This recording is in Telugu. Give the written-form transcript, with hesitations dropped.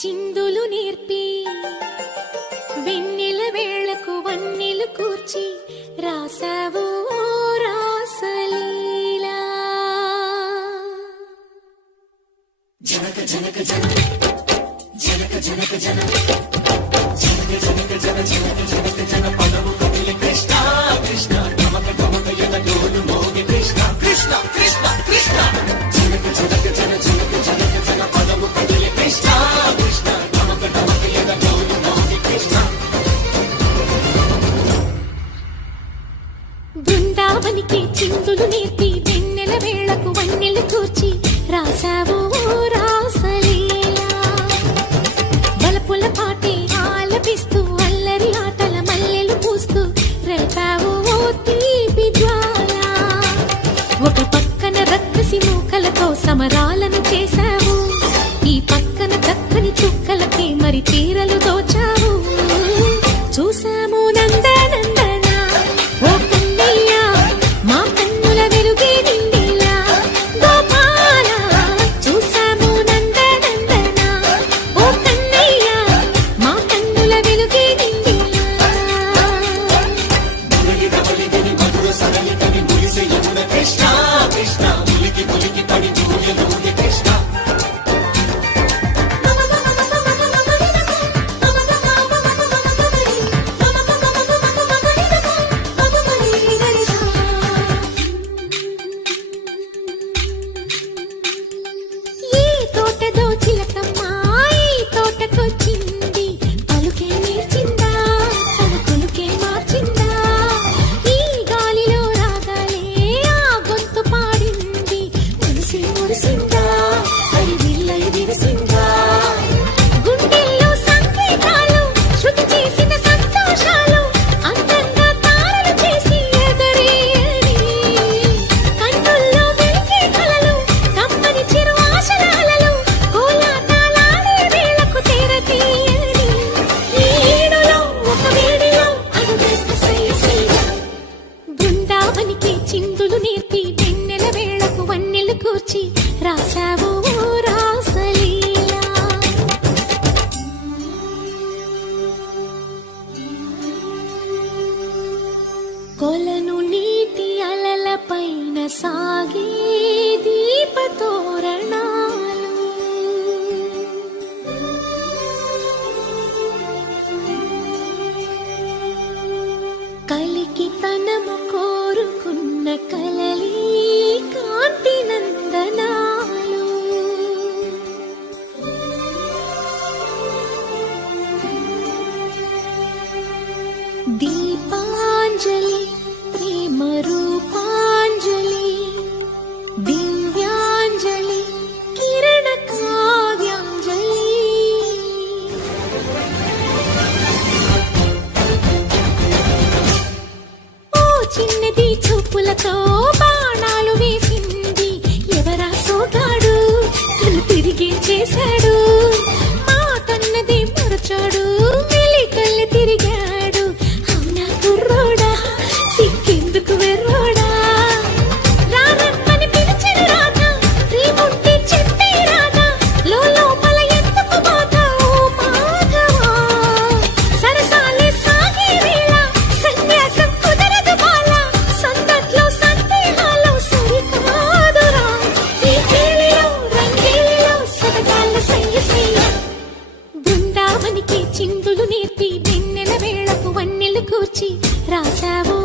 చిందులు నేర్పి వెన్నెల వేళకు వన్నెలు కూర్చి రాసావు రాసలీలా. జనక జనక జన జనక జనక జన జనక జనక జన జనక జనక జన పదము కదిలి కృష్ణ కృష్ణ గమక గమక ఎదగోలు మోగి కృష్ణ కృష్ణ కృష్ణ కృష్ణ జనక జనక జన జనక జనక జన పదము కదిలి కృష్ణ కృష్ణ గమక గమక ఎదగోలు మోగి కృష్ణ. బృందావనికి చిందులు నేర్పి వెన్నెల వేళకు వన్నెలు కూర్చి రాసావు రాసలీలా. బలపుల పాటే ఆలపిస్తూ అల్లరి ఆటల మల్లెలు పూస్తూ రేపావు తీపి జ్వాల. ఒక పక్కన రక్కసి మూకలతో సమరాలను చేశావు, ఈ పక్కన చక్కని చుక్కలకి మరి తీరలు దోచావు. చూసాము నందనందన ఓ కన్నయ్య మా కన్నుల వెలుగే నిండిలా గోపాల. చూసాము నందనందన ఓ కన్నయ్య మా కన్నుల వెలుగే నిండిలా. మధుర సరళితని మురిసే యమున కృష్ణ కృష్ణ ములికి ములికి పడి జూయలోని కృష్ణ. చిందులు నేర్పి వెన్నెల వేళకు వన్నెలు కూర్చి రాసావు రాసలీలా. కొలను నీటి అలల పైన సాగే దీపతోరణాలు, కలికి తనము కోరుకున్న కలలి కాంతి నందనాలు. దీపాంజలి ప్రేమ రూపాంజలి దివ్యాంజలి కిరణ కావ్యాంజలి. చిన్నది చూపులతో బాణాలు వేసింది ఎవరా సోగాడు, తను తిరిగి చేశాడు మాటన్నది మరచాడు, మెలికల్లి తిరిగాడు అవునా కుర్రోడా సిక్కెందుకు వెర్రోడా. రారమ్మని పిలిచిన రాధా రీముట్టి చెప్పే రాధా లోపల ఎందుకు బాధ ఓ మాధవా. సరసాలే సాగే వేళ సన్యాసం కుదరదు బాల, సందట్లో సందేహాలు సరికాదురా. ఈ కేళిలో రంగేలిలో సదగాల సయ్య సయ్య. బృందావనికి చిందులు నేర్పి వెన్నెల వేళకు వన్నెలు కూర్చి రాసావు